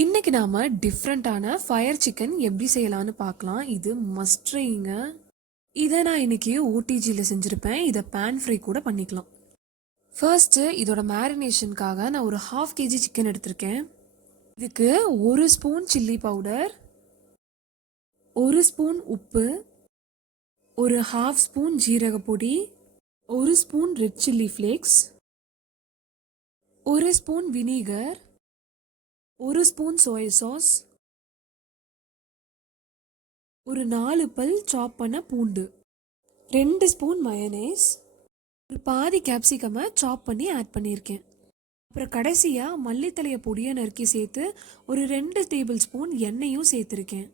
இன்னைக்கு நாம டிஃப்ரெண்டான ஃபயர் சிக்கன் எப்படி செய்யலாம்னு பார்க்கலாம். இது மஸ்ட் ட்ரைங்க. இதை நான் இன்னைக்கு ஓடிஜியில் செஞ்சுருப்பேன். இதை பேன் ஃப்ரை கூட பண்ணிக்கலாம். ஃபர்ஸ்ட்டு இதோட மேரினேஷனுக்காக நான் ஒரு 1/2 kg சிக்கன் எடுத்திருக்கேன். இதுக்கு 1 ஸ்பூன் சில்லி பவுடர், 1 ஸ்பூன் உப்பு, ஒரு 1/2 ஸ்பூன் ஜீரக பொடி, 1 spoon red chilli flakes, 1 spoon vinegar, 1 spoon soya sauce, ஒரு 4 பல் சாப் பண்ண பூண்டு, 2 ஸ்பூன் மயனேஸ், ஒரு பாதி கேப்சிகமை சாப் பண்ணி ஆட் பண்ணியிருக்கேன். அப்புறம் கடைசியாக மல்லித்தலையை பொடியை நறுக்கி சேர்த்து ஒரு 2 டேபிள் ஸ்பூன் எண்ணெயும் சேர்த்துருக்கேன்.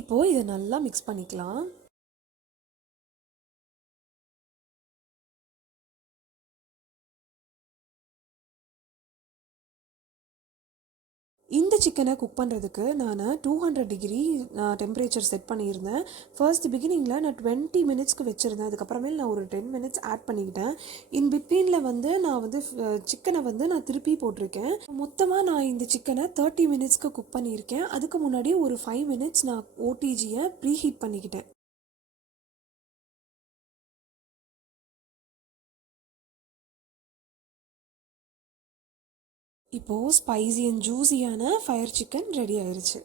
இப்போது இதை நல்லா மிக்ஸ் பண்ணிக்கலாம். இந்த சிக்கனை குக் பண்ணுறதுக்கு நான் 200 டிகிரி டெம்பரேச்சர் செட் பண்ணியிருந்தேன். ஃபர்ஸ்ட் பிகினிங்கில் நான் 20 மினிட்ஸ்க்கு வச்சுருந்தேன். அதுக்கப்புறமேல் நான் ஒரு 10 மினிட்ஸ் ஆட் பண்ணிக்கிட்டேன். இன் பிட்வீனில் நான் சிக்கனை நான் திருப்பி போட்டிருக்கேன். மொத்தமாக நான் இந்த சிக்கனை 30 மினிட்ஸ்க்கு குக் பண்ணியிருக்கேன். அதுக்கு முன்னாடி ஒரு 5 மினிட்ஸ் நான் ஓடிஜியை ப்ரீஹீட் பண்ணிக்கிட்டேன். இப்போது ஸ்பைசி அண்ட் ஜூஸியான ஃபயர் சிக்கன் ரெடி ஆயிடுச்சு.